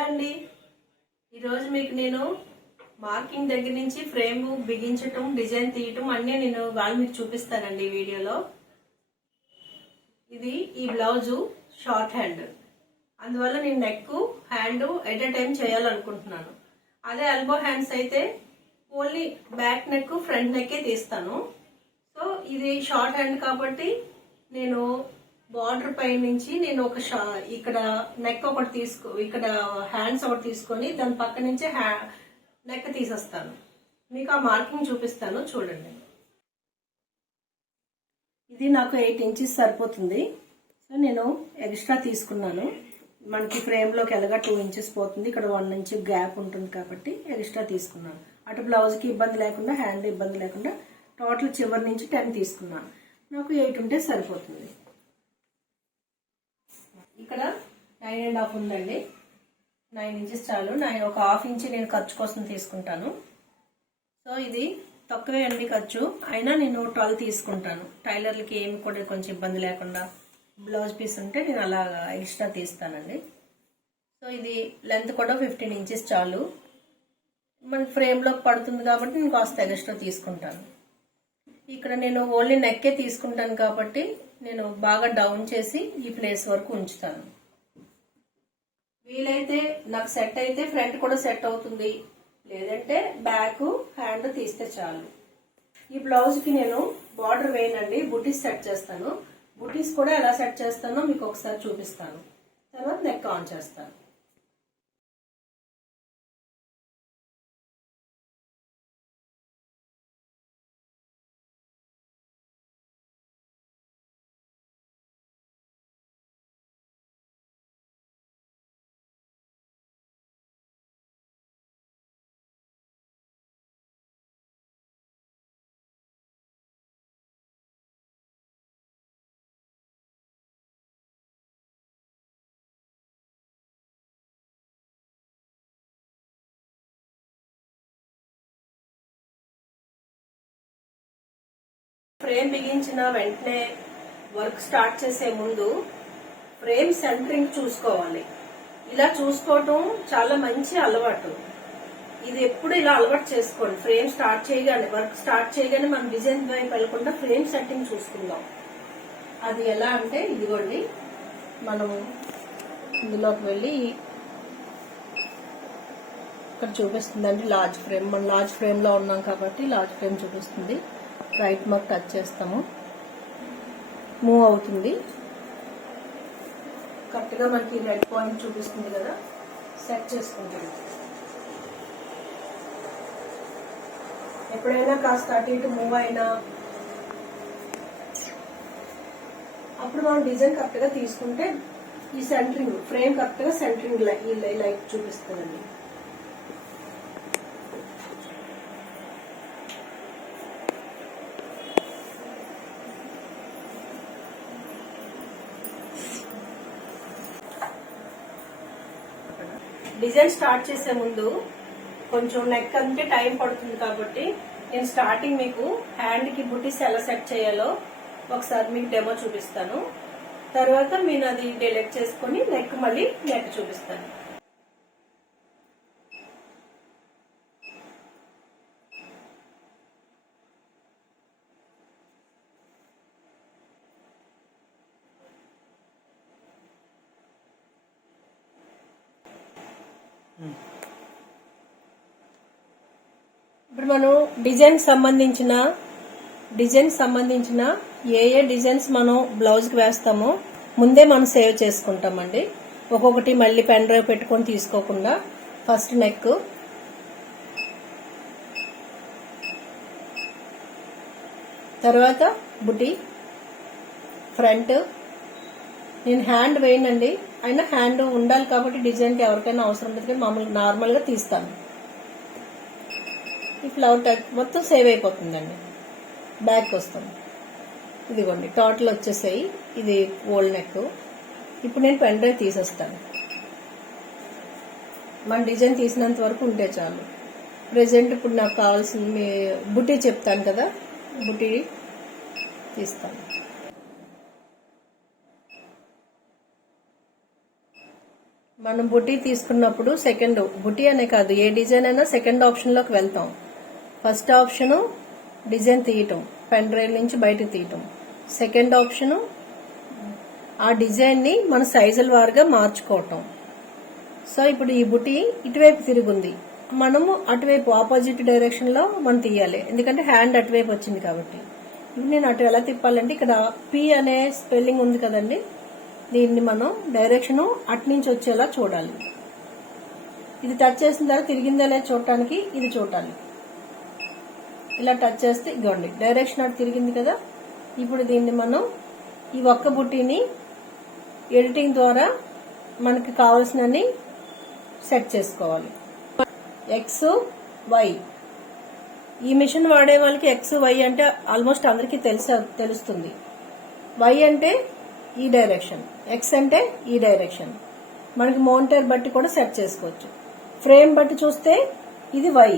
Hello అండి, ఈరోజు మీకు నేను మార్కింగ్ దగ్గర నుంచి ఫ్రేమ్ బిగించటం, డిజైన్ తీయటం అన్నీ నేను మీకు చూపిస్తానండి ఈ వీడియోలో. ఇది ఈ బ్లౌజు షార్ట్ హ్యాండ్, అందువల్ల నేను neck hand at a time చేయాలనుకుంటున్నాను. అదే ఎల్బో హ్యాండ్స్ అయితే ఓన్లీ బ్యాక్ నెక్ ఫ్రంట్ నెక్కే తీస్తాను. సో ఇది షార్ట్ హ్యాండ్ కాబట్టి నేను బార్డర్ పై నుంచి నేను ఒక ఇక్కడ నెక్ ఒకటి ఇక్కడ హ్యాండ్స్ ఒకటి తీసుకొని దాని పక్క నుంచి నెక్ తీసేస్తాను. మీకు ఆ మార్కింగ్ చూపిస్తాను, చూడండి. ఇది నాకు 8 ఇంచెస్ సరిపోతుంది. సో నేను ఎక్స్ట్రా తీసుకున్నాను. మనకి ఫ్రేమ్లోకి ఎలాగా 2 ఇంచెస్ పోతుంది, ఇక్కడ 1 ఇంచ్ గ్యాప్ ఉంటుంది కాబట్టి ఎక్స్ట్రా తీసుకున్నాను. అటు బ్లౌజ్కి ఇబ్బంది లేకుండా, హ్యాండ్ ఇబ్బంది లేకుండా టోటల్ చివరి నుంచి 10 తీసుకున్నాను. నాకు 8 ఉంటే సరిపోతుంది. ఇక్కడ 9.5 ఉందండి. 9 ఇంచెస్ చాలు. ఒక 1/2 ఇంచ్ నేను ఖర్చు కోసం తీసుకుంటాను. సో ఇది తక్కువే అండి ఖర్చు, అయినా నేను 12 తీసుకుంటాను. టైలర్లకి ఏమి కూడా కొంచెం ఇబ్బంది లేకుండా బ్లౌజ్ పీస్ ఉంటే నేను అలాగా ఎక్స్ట్రా తీస్తానండి. సో ఇది లెంత్ కూడా 15 ఇంచెస్ చాలు. మన ఫ్రేమ్లోకి పడుతుంది కాబట్టి నేను కాస్త ఎక్స్ట్రా తీసుకుంటాను. ఇక్కడ నేను ఓన్లీ నెక్కే తీసుకుంటాను కాబట్టి నేను బాగా డౌన్ చేసి ఈ ప్లేస్ వరకు ఉంచుతాను. వీలైతే నాకు సెట్ అయితే ఫ్రంట్ కూడా సెట్ అవుతుంది, లేదంటే బ్యాక్ హ్యాండ్ తీస్తే చాలు. ఈ బ్లౌజ్కి నేను బార్డర్ వేయనండి, బుటీస్ సెట్ చేస్తాను. బుటీస్ కూడా ఎలా సెట్ చేస్తానో మీకు ఒకసారి చూపిస్తాను. తర్వాత నెక్ ఆన్ చేస్తాను. ఫ్రేమ్ బిగించిన వెంటనే వర్క్ స్టార్ట్ చేసే ముందు ఫ్రేమ్ సెంటరింగ్ చూసుకోవాలి. ఇలా చూసుకోవటం చాలా మంచి అలవాటు. ఇది ఎప్పుడు ఇలా అలవాటు చేసుకోండి. ఫ్రేమ్ స్టార్ట్ చేయగానే, వర్క్ స్టార్ట్ చేయగానే మనం డిజైన్ వైపు వెళ్ళకుండా ఫ్రేమ్ సెట్టింగ్ చూసుకుందాం. అది ఎలా అంటే ఇదిగోండి, మనం ఇందులోకి వెళ్ళి ఇక్కడ చూపిస్తుందండి లార్జ్ ఫ్రేమ్. మనం లార్జ్ ఫ్రేమ్ లో ఉన్నాం కాబట్టి లార్జ్ ఫ్రేమ్ చూపిస్తుంది. రైట్ మార్క్ టచ్ చేస్తాము, మూవ్ అవుతుంది. కరెక్ట్గా మనకి రెడ్ పాయింట్ చూపిస్తుంది కదా, సెట్ చేసుకుంటాము. ఎప్పుడైనా కాస్త అటు ఇటు మూవ్ అయినా అప్పుడు మనం డిజైన్ కరెక్ట్గా తీసుకుంటే ఈ సెంటరింగ్ ఫ్రేమ్ కరెక్ట్గా సెంటరింగ్ లైట్ చూపిస్తుందండి. డిజైన్ స్టార్ట్ చేసే ముందు కొంచెం నెక్ అంటే టైం పడుతుంది కాబట్టి నేను స్టార్టింగ్ మీకు హ్యాండ్ కి బుటీస్ ఎలా సెట్ చేయాలో ఒకసారి మీకు డెమో చూపిస్తాను. తర్వాత నేను అది డిలీట్ చేసుకుని నెక్ మళ్ళీ నెక్ చూపిస్తాను. ఇప్పుడు మనం డిజైన్ సంబంధించిన ఏ డిజైన్స్ మనం బ్లౌజ్ కి వేస్తామో ముందే మనం సేవ్ చేసుకుంటామండి. ఒక్కొక్కటి మళ్ళీ పెన్ డ్రైవ్ పెట్టుకొని తీసుకోకుండా ఫస్ట్ నెక్, తర్వాత బుటీ, ఫ్రంట్. నేను హ్యాండ్ వేయనండి, అయినా హ్యాండ్ ఉండాలి కాబట్టి డిజైన్కి ఎవరికైనా అవసరం లేదు కానీ మామూలుగా నార్మల్గా తీస్తాను. ఈ ఫ్లవర్ టైప్ మొత్తం సేవ్ అయిపోతుందండి. బ్యాక్ వస్తాను. ఇదిగోండి టోటల్ వచ్చేసాయి. ఇది ఓల్డ్ నెక్. ఇప్పుడు నేను పెన్ డ్రైవ్ తీసేస్తాను. మన డిజైన్ తీసినంత వరకు ఉంటే చాలు. ప్రెజెంట్ ఇప్పుడు నాకు కావాల్సింది బుటీ చెప్తాను కదా, బుటీ తీస్తాను. మనం బుటీ తీసుకున్నప్పుడు సెకండ్ బుటీ అనే కాదు, ఏ డిజైన్ అయినా సెకండ్ ఆప్షన్ లోకి వెళ్తాం. ఫస్ట్ ఆప్షన్ డిజైన్ తీయటం, పెన్ డ్రైవ్ నుంచి బయటకు తీయటం. సెకండ్ ఆప్షన్ ఆ డిజైన్ ని మన సైజుల వారుగా మార్చుకోవటం. సో ఇప్పుడు ఈ బుటీ ఇటువైపు తిరుగుంది, మనము అటువైపు ఆపోజిట్ డైరెక్షన్ లో మనం తీయాలి, ఎందుకంటే హ్యాండ్ అటువైపు వచ్చింది కాబట్టి. ఇప్పుడు నేను అటు ఎలా తిప్పాలంటే ఇక్కడ పి అనే స్పెల్లింగ్ ఉంది కదండి, దీన్ని మనం డైరెక్షన్ అటు నుంచి వచ్చేలా చూడాలి. ఇది టచ్ చేసిన తర్వాత తిరిగిందా లేదా చూడటానికి ఇది చూడాలి. ఇలా టచ్ చేస్తే ఇదిగోండి డైరెక్షన్ అటు తిరిగింది కదా. ఇప్పుడు దీన్ని మనం ఈ ఒక్క బుట్టీని ఎడిటింగ్ ద్వారా మనకి కావాల్సినన్ని సెట్ చేసుకోవాలి. ఎక్స్ వై, ఈ మిషన్ వాడే వాళ్ళకి ఎక్స్ వై అంటే ఆల్మోస్ట్ అందరికీ తెలుస్తుంది. వై అంటే ఈ డైరెక్షన్, ఎక్స్ అంటే ఈ డైరెక్షన్. మనకి మోనిటర్ బట్టి కూడా సెట్ చేసుకోవచ్చు. ఫ్రేమ్ బట్టి చూస్తే ఇది వై,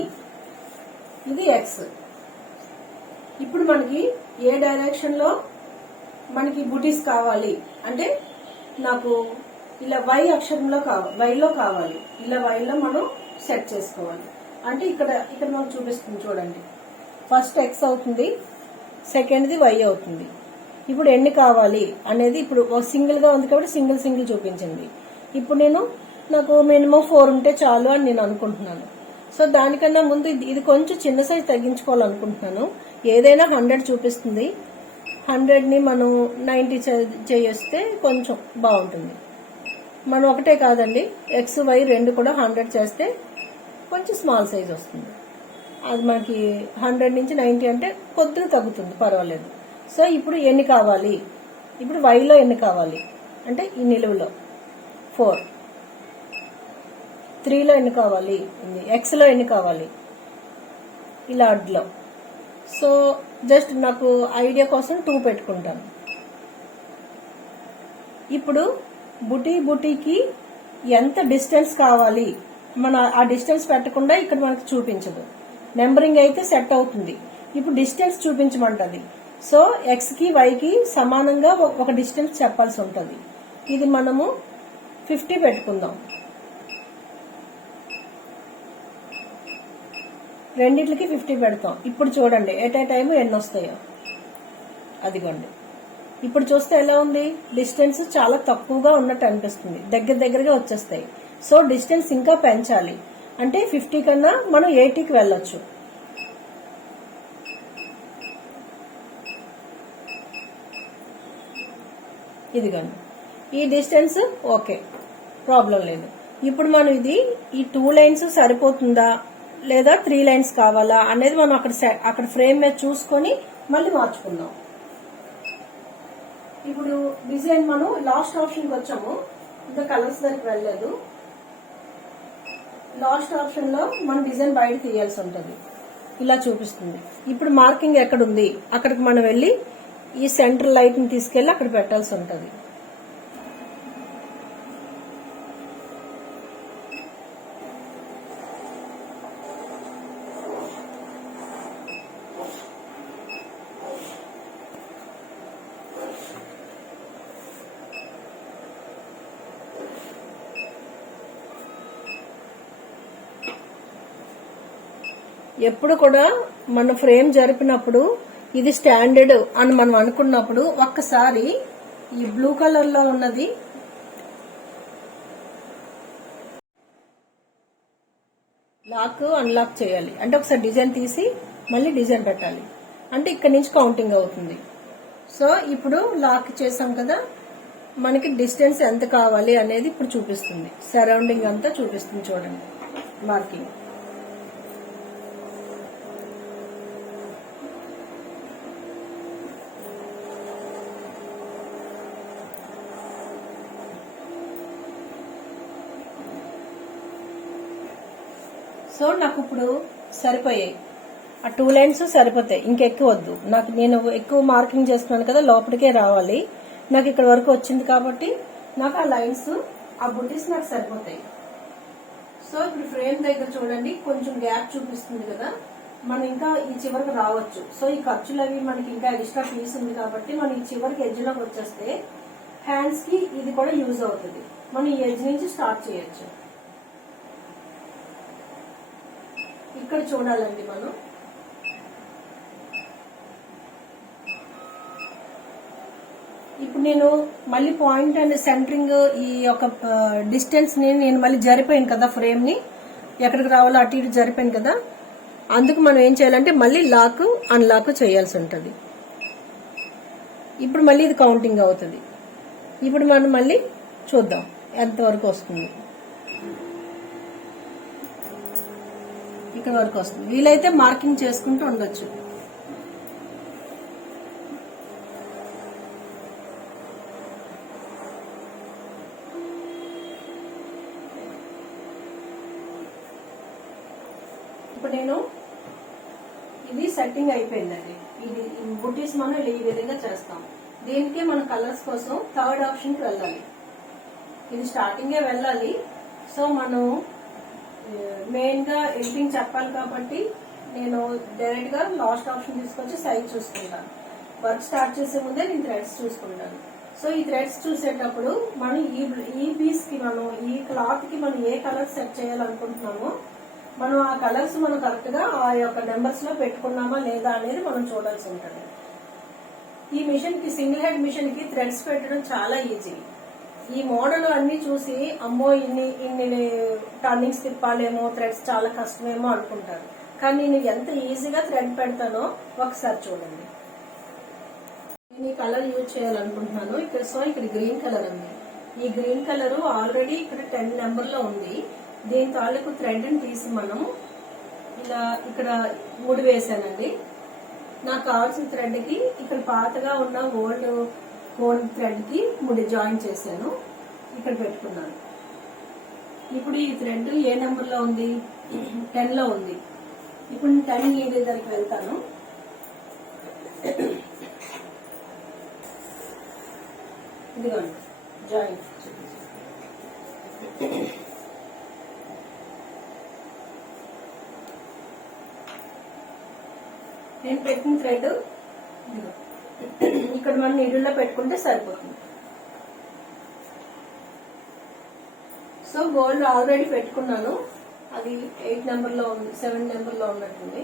ఇది ఎక్స్. ఇప్పుడు మనకి ఏ డైరెక్షన్ లో మనకి బుటీస్ కావాలి అంటే నాకు ఇలా వై అక్షరంలో కావాలి, వైలో కావాలి, ఇలా వైలో మనం సెట్ చేసుకోవాలి. అంటే ఇక్కడ మనకు చూపిస్తుంది చూడండి, ఫస్ట్ ఎక్స్ అవుతుంది, సెకండ్ది వై అవుతుంది. ఇప్పుడు ఎన్ని కావాలి అనేది ఇప్పుడు సింగిల్ గా ఉంది కాబట్టి సింగిల్ చూపించింది. ఇప్పుడు నాకు మినిమం 4 ఉంటే చాలు అని నేను అనుకుంటున్నాను. సో దానికన్నా ముందు ఇది కొంచెం చిన్న సైజ్ తగ్గించుకోవాలనుకుంటున్నాను. ఏదైనా 100 చూపిస్తుంది, 100ని మనం 90 చేస్తే కొంచెం బాగుంటుంది. మనం ఒకటే కాదండి, ఎక్స్ వై రెండు కూడా 100 చేస్తే కొంచెం స్మాల్ సైజ్ వస్తుంది. అది మనకి 100 నుంచి 90 అంటే కొద్దిగా తగ్గుతుంది, పర్వాలేదు. సో ఇప్పుడు ఎన్ని కావాలి, ఇప్పుడు వైలో ఎన్ని కావాలి అంటే ఈ నిలువులో 4, 3లో ఎన్ని కావాలి, ఎక్స్లో ఎన్ని కావాలి, ఇలా అడ్లో. సో జస్ట్ నాకు ఐడియా కోసం 2 పెట్టుకుంటాను. ఇప్పుడు బుటీకి ఎంత డిస్టెన్స్ కావాలి, మన ఆ డిస్టెన్స్ పెట్టకుండా ఇక్కడ మనకు చూపించదు. నెంబరింగ్ అయితే సెట్ అవుతుంది, ఇప్పుడు డిస్టెన్స్ చూపించమంటది. సో ఎక్స్ కి వైకి సమానంగా ఒక డిస్టెన్స్ చెప్పాల్సి ఉంటుంది. ఇది మనము 50 పెట్టుకుందాం. రెండిట్లకి 50 పెడతాం. ఇప్పుడు చూడండి ఎట్ ఏ టైం ఎన్ని వస్తాయో, అదిగోండి. ఇప్పుడు చూస్తే ఎలా ఉంది, డిస్టెన్స్ చాలా తక్కువగా ఉన్నట్టు అనిపిస్తుంది, దగ్గరగా వచ్చేస్తాయి. సో డిస్టెన్స్ ఇంకా పెంచాలి అంటే 50 కన్నా మనం 80కి వెళ్ళొచ్చు. ఇదిగోండి ఈ డిస్టెన్స్ ఓకే, ప్రాబ్లం లేదు. ఇప్పుడు మనం ఈ 2 లైన్స్ సరిపోతుందా లేదా 3 లైన్స్ కావాలా అనేది మనం అక్కడ ఫ్రేమ్ మీద చూసుకొని మళ్ళీ మార్చుకుందాం. ఇప్పుడు డిజైన్ మనం లాస్ట్ ఆప్షన్కి వచ్చాము, ఇంకా కలర్స్ దగ్గరికి వెళ్ళలేదు. లాస్ట్ ఆప్షన్ లో మనం డిజైన్ బయట తీయాల్సి ఉంటుంది, ఇలా చూపిస్తుంది. ఇప్పుడు మార్కింగ్ ఎక్కడుంది అక్కడికి మనం వెళ్ళి ఈ సెంటర్ లైట్ ని తీసుకెళ్లి అక్కడ పెట్టాల్సి ఉంటుంది. ఎప్పుడు కూడా మన ఫ్రేమ్ జరిపినప్పుడు ఇది స్టాండర్డ్ అని మనం అనుకున్నప్పుడు ఒక్కసారి ఈ బ్లూ కలర్ లో ఉన్నది లాక్ అన్లాక్ చేయాలి. అంటే ఒకసారి డిజైన్ తీసి మళ్ళీ డిజైన్ పెట్టాలి, అంటే ఇక్కడ నుంచి కౌంటింగ్ అవుతుంది. సో ఇప్పుడు లాక్ చేసాం కదా, మనకి డిస్టెన్స్ ఎంత కావాలి అనేది ఇప్పుడు చూపిస్తుంది, సరౌండింగ్ అంతా చూపిస్తుంది చూడండి మార్కింగ్. సో నాకు ఇప్పుడు సరిపోయాయి, ఆ 2 లైన్స్ సరిపోతాయి, ఇంకెక్కువ వద్దు నాకు. నేను ఎక్కువ మార్కింగ్ చేస్తున్నాను కదా, లోపలికే రావాలి. నాకు ఇక్కడ వరకు వచ్చింది కాబట్టి నాకు ఆ లైన్స్, ఆ బుటీస్ నాకు సరిపోతాయి. సో ఇప్పుడు ఫ్రేమ్ దగ్గర చూడండి కొంచెం గ్యాప్ చూపిస్తుంది కదా, మనం ఇంకా ఈ చివరికి రావచ్చు. సో ఈ ఖర్చులు అవి మనకి ఇంకా ఎక్స్ట్రా పీస్ ఉంది కాబట్టి మనం ఈ చివరికి ఎడ్జ్ లోకి వచ్చేస్తే హ్యాండ్స్ కి ఇది కూడా యూజ్ అవుతుంది. మనం ఈ ఎడ్జ్ నుంచి స్టార్ట్ చేయొచ్చు. ఇక్కడ చూడాలండి మనం. ఇప్పుడు నేను మళ్ళీ పాయింట్ అండ్ సెంటరింగ్ ఈ యొక్క డిస్టెన్స్ ని నేను మళ్ళీ జరిపోయాను కదా, ఫ్రేమ్ ని ఎక్కడికి రావాలో అటు ఇటు జరిపోయాను కదా. అందుకు మనం ఏం చేయాలంటే మళ్ళీ లాక్ అన్లాక్ చేయాల్సి ఉంటుంది. ఇప్పుడు మళ్ళీ ఇది కౌంటింగ్ అవుతుంది. ఇప్పుడు మనం మళ్ళీ చూద్దాం ఎంతవరకు వస్తుంది. ఇక్కడ వరకు వస్తుంది. వీలైతే మార్కింగ్ చేసుకుంటూ ఉండొచ్చు. ఇప్పుడు నేను ఇది సెట్టింగ్ అయిపోయిందండి. ఇది బుటీస్ మనం ఈ విధంగా చేస్తాం. దీనికి మన కలర్స్ కోసం థర్డ్ ఆప్షన్ కి వెళ్ళాలి. ఇది స్టార్టింగే వెళ్ళాలి. సో మనం మెయిన్ గా ఎడిటింగ్ చెప్పాలి కాబట్టి నేను డైరెక్ట్ గా లాస్ట్ ఆప్షన్ తీసుకొచ్చి సైజ్ చూసుకుంటాను. వర్క్ స్టార్ట్ చేసే ముందే నేను థ్రెడ్స్ చూసుకుంటాను. సో ఈ థ్రెడ్స్ చూసేటప్పుడు మనం ఈ పీస్ కి మనం ఈ క్లాత్ కి మనం ఏ కలర్ సెట్ చేయాలనుకుంటున్నామో మనం ఆ కలర్స్ మనం కరెక్ట్ గా ఆ యొక్క నెంబర్స్ లో పెట్టుకున్నామా లేదా అనేది మనం చూడాల్సి ఉంటుంది. ఈ మిషన్ కి సింగిల్ హెడ్ మిషన్ కి థ్రెడ్స్ పెట్టడం చాలా ఈజీ. ఈ మోడల్ అన్ని చూసి అమ్మో ఇన్ని టర్నింగ్స్ తిప్పాలేమో, థ్రెడ్స్ చాలా కష్టమేమో అనుకుంటారు. కానీ నేను ఎంత ఈజీగా థ్రెడ్ పెడతానో ఒకసారి చూడండి. నేను ఈ కలర్ యూజ్ చేయాలనుకుంటున్నాను. ఇక్కడ గ్రీన్ కలర్ ఉంది. ఈ గ్రీన్ కలర్ ఆల్రెడీ ఇక్కడ 10 నెంబర్ లో ఉంది. దీని తాలూకు థ్రెడ్ ని తీసి మనం ఇలా ఇక్కడ ముడి వేసానండి. నాకు కావాల్సిన థ్రెడ్ కి ఇక్కడ పాతగా ఉన్న ఓల్డ్ కోన్ థ్రెడ్ కి ముడి జాయిన్ చేశాను. ఇక్కడ పెట్టుకున్నాను. ఇప్పుడు ఈ థ్రెడ్ ఏ నెంబర్ లో ఉంది? 10 లో ఉంది. ఇప్పుడు నేను 10 నీడిల్ దగ్గరికి వెళ్తాను. ఇదిగోండి జాయిన్. నేను పెట్టిన థ్రెడ్ ఇక్కడ మనం నీడిల్లో పెట్టుకుంటే సరిపోతుంది. సో గోల్డ్ ఆల్రెడీ పెట్టుకున్నాను. అది 8 నెంబర్ లో ఉంది, 7 నెంబర్ లో ఉన్నట్టుంది.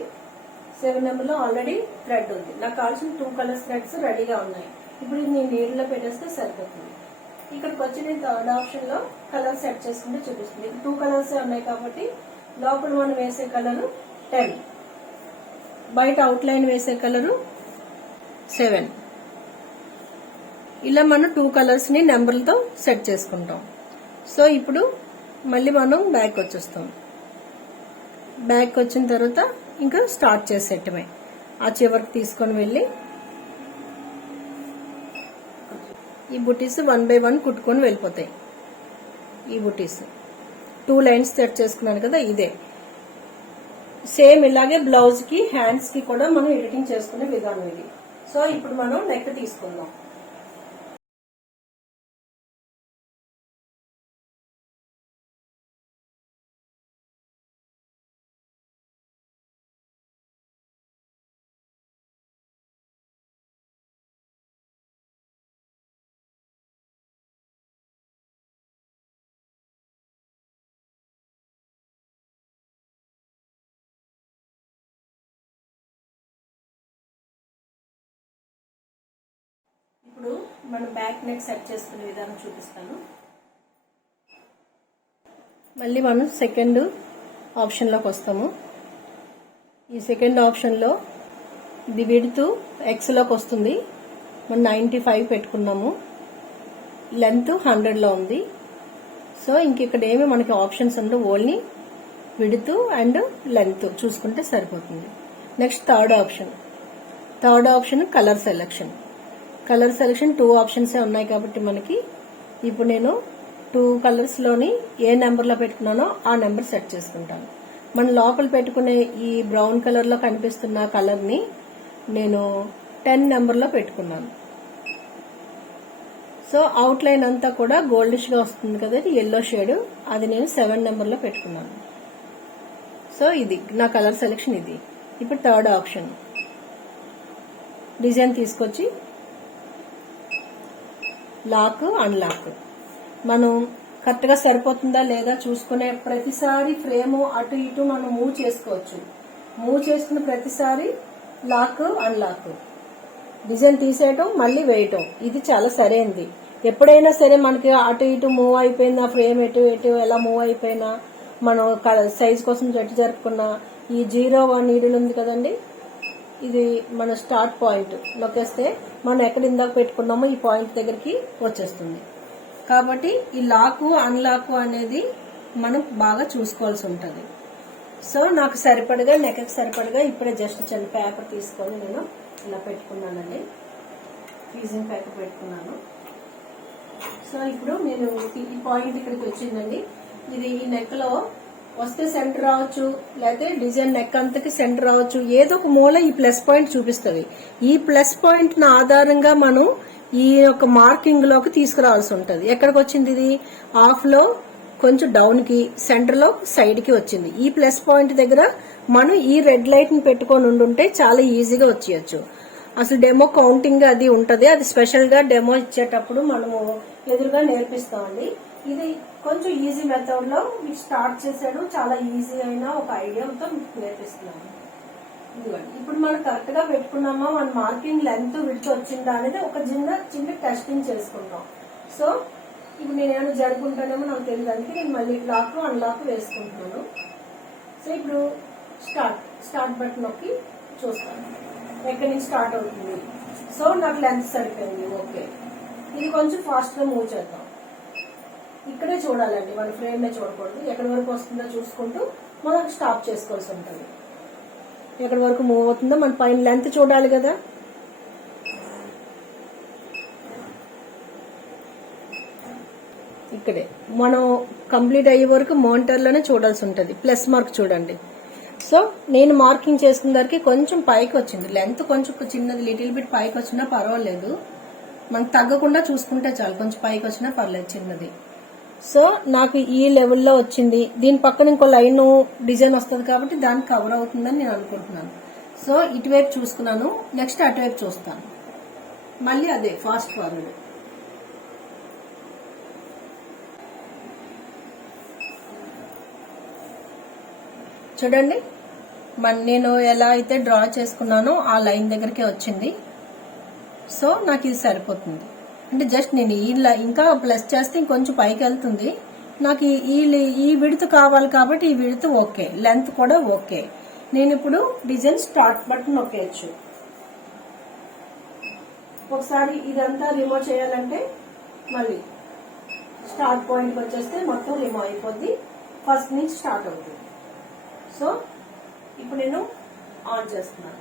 7 నెంబర్ లో ఆల్రెడీ థ్రెడ్ ఉంది. నాకు కావాల్సిన 2 కలర్స్ థ్రెడ్స్ రెడీగా ఉన్నాయి. ఇప్పుడు నేను నీడిల్లో పెట్టేస్తే సరిపోతుంది. ఇక్కడికి వచ్చి నేను థర్డ్ ఆప్షన్ లో కలర్ సెట్ చేసుకుంటే చూపిస్తుంది. 2 కలర్స్ ఉన్నాయి కాబట్టి లోపల మనం వేసే కలర్ 10, బయట అవుట్ లైన్ వేసే కలరు 7. ఇలా మనం 2 కలర్స్ ని నెంబర్లతో సెట్ చేసుకుంటాం. సో ఇప్పుడు మళ్ళీ మనం బ్యాక్ వచ్చేస్తాం. బ్యాక్ వచ్చిన తర్వాత ఇంకా స్టార్ట్ చేసేటమే. ఆ చివరికి తీసుకొని వెళ్ళి ఈ బుటీస్ 1 by 1 కుట్టుకొని వెళ్ళిపోతాయి. ఈ బుటీస్ 2 లైన్స్ సెట్ చేసుకున్నాను కదా, ఇదే సేమ్ ఇలాగే బ్లౌజ్ కి హ్యాండ్స్ కి కూడా మనం ఎడిటింగ్ చేసుకునే విధానం ఇది. సో ఇప్పుడు మనం నెక్ తీసుకుందాం. ఇప్పుడు మనం బ్యాక్ నెక్ సెట్ చేసుకునే విధానం చూపిస్తాను. మళ్ళీ మనం సెకండ్ ఆప్షన్లోకి వస్తాము. ఈ సెకండ్ ఆప్షన్లో ఇది విడ్త్ ఎక్స్లోకి వస్తుంది. మనం 95 పెట్టుకున్నాము. లెంత్ 100లో ఉంది. సో ఇంక ఇక్కడ ఏమి మనకి ఆప్షన్స్ ఉండవు, ఓన్లీ విడ్త్ అండ్ లెంత్ చూసుకుంటే సరిపోతుంది. Next third option colour selection. 2 options ఉన్నాయి కాబట్టి మనకి ఇప్పుడు నేను 2 కలర్స్ లోని ఏ నెంబర్ లో పెట్టుకున్నానో ఆ నెంబర్ సెట్ చేసుకుంటాను. మన లోపల పెట్టుకునే ఈ బ్రౌన్ కలర్ లో కనిపిస్తున్న కలర్ ని నేను 10 నెంబర్ లో పెట్టుకున్నాను. సో అవుట్ లైన్ అంతా కూడా గోల్డిష్ గా వస్తుంది కదా, ఎల్లో షేడ్, అది నేను 7 నెంబర్ లో పెట్టుకున్నాను. సో ఇది నా కలర్ సెలెక్షన్. ఇది ఇప్పుడు థర్డ్ ఆప్షన్ డిజైన్ తీసుకొచ్చి లాక్ అన్లాక్. మనం కరెక్ట్ గా సరిపోతుందా లేదా చూసుకునే ప్రతిసారి ఫ్రేమ్ అటు ఇటు మనం మూవ్ చేసుకోవచ్చు. మూవ్ చేసుకున్న ప్రతిసారి లాక్ అన్లాక్, డిజైన్ తీసేయటం మళ్ళీ వేయటం, ఇది చాలా సరైనది. ఎప్పుడైనా సరే మనకి అటు ఇటు మూవ్ అయిపోయినా, ఫ్రేమ్ ఎటు ఎటు ఎలా మూవ్ అయిపోయినా, మనం సైజ్ కోసం ఎటు జరుపుకున్నా ఈ 01 నీడిల్ ఉంది కదండి, ఇది మన స్టార్ట్ పాయింట్ నొక్కేస్తే మనం ఎక్కడ ఇందాక పెట్టుకున్నామో ఈ పాయింట్ దగ్గరికి వచ్చేస్తుంది. కాబట్టి ఈ లాక్ అన్లాక్ అనేది మనం బాగా చూసుకోవాల్సి ఉంటుంది. సో నాకు సరిపడగా, నెక్కకి సరిపడగా ఇప్పుడే జస్ట్ చిన్న పేపర్ తీసుకొని నేను ఇలా పెట్టుకున్నానండి, ఫీజింగ్ పేపర్ పెట్టుకున్నాను. సో ఇప్పుడు నేను ఈ పాయింట్ ఇక్కడికి వచ్చిందండి. ఇది ఈ నెక్ లో వస్తే సెంటర్ రావచ్చు, లేకపోతే డిజైన్ నెక్ అంతకి సెంటర్ రావచ్చు, ఏదో ఒక మూల ఈ ప్లస్ పాయింట్ చూపిస్తుంది. ఈ ప్లస్ పాయింట్ ఆధారంగా మనం ఈ యొక్క మార్కింగ్ లోకి తీసుకురావాల్సి ఉంటుంది. ఎక్కడికి వచ్చింది ఇది? హాఫ్ లో కొంచెం డౌన్ కి, సెంటర్ లో సైడ్ కి వచ్చింది. ఈ ప్లస్ పాయింట్ దగ్గర మనం ఈ రెడ్ లైట్ ని పెట్టుకొని ఉండుంటే చాలా ఈజీగా వచ్చేయచ్చు. అసలు డెమో కౌంటింగ్ అది ఉంటది, అది స్పెషల్ గా డెమో ఇచ్చేటప్పుడు మనము ఎదురుగా నేర్పిస్తామండి. ఇది కొంచెం ఈజీ మెథడ్ లో మీకు స్టార్ట్ చేసాడు, చాలా ఈజీ అయిన ఒక ఐడియాతో మీకు నేర్పిస్తున్నాను. ఇప్పుడు మనం కరెక్ట్ గా పెట్టుకున్నామా, మన మార్కింగ్ లెంత్ విడ్త్ వచ్చిందా అనేది ఒక చిన్న టెస్టింగ్ చేసుకుంటాం. సో ఇప్పుడు నేను ఏమైనా జరుపుకుంటానేమో నాకు తెలియడానికి నేను మళ్ళీ లాక్ అన్లాక్ వేసుకుంటున్నాను. సో ఇప్పుడు స్టార్ట్ బటన్ నొక్కి చూస్తాను ఎక్కడి నుంచి స్టార్ట్ అవుతుంది. సో నాకు లెంత్ సరిపోయింది, ఓకే. ఇది కొంచెం ఫాస్ట్ గా మూవ్ చేద్దాం. ఇక్కడే చూడాలండి, మన ఫ్రేమ్ చూడకూడదు. ఎక్కడి వరకు వస్తుందో చూసుకుంటూ మనం స్టాప్ చేసుకోవాల్సి ఉంటుంది. ఎక్కడి వరకు మూవ్ అవుతుందో మన పైన లెంత్ చూడాలి కదా. ఇక్కడే మనం కంప్లీట్ అయ్యే వరకు మానిటర్ లోనే చూడాల్సి ఉంటుంది. ప్లస్ మార్క్ చూడండి. సో నేను మార్కింగ్ చేసుకున్న దానికి కొంచెం పైకి వచ్చింది, లెంత్ కొంచెం చిన్నది, లిటిల్ బిట్ పైకి వచ్చినా పర్వాలేదు, మనకు తగ్గకుండా చూసుకుంటే చాలు. కొంచెం పైకి వచ్చినా పర్లేదు, చిన్నది. సో నాకు ఈ లెవెల్లో వచ్చింది. దీని పక్కన ఇంకో లైన్ డిజైన్ వస్తుంది కాబట్టి దానికి కవర్ అవుతుందని నేను అనుకుంటున్నాను. సో ఇటువైపు చూసుకున్నాను, నెక్స్ట్ అటువైపు చూస్తాను. మళ్ళీ అదే ఫాస్ట్ ఫార్వర్డ్. చూడండి, నేను ఎలా అయితే డ్రా చేసుకున్నానో ఆ లైన్ దగ్గరికి వచ్చింది. సో నాకు ఇది సరిపోతుంది. అంటే జస్ట్ నేను ఇంకా ప్లస్ చేస్తే ఇంకొంచెం పైకి వెళ్తుంది. నాకు ఈ విడత కావాలి కాబట్టి ఈ విడత ఓకే, లెంత్ కూడా ఓకే. నేను ఇప్పుడు డిజైన్ స్టార్ట్ బటన్ నొక్కేయచ్చు. ఒకసారి ఇదంతా రిమూవ్ చేయాలంటే మళ్ళీ స్టార్ట్ పాయింట్కి వచ్చేస్తే మొత్తం రిమూవ్ అయిపోద్ది, ఫస్ట్ నుంచి స్టార్ట్ అవుతుంది. సో ఇప్పుడు నేను ఆన్ చేస్తున్నాను.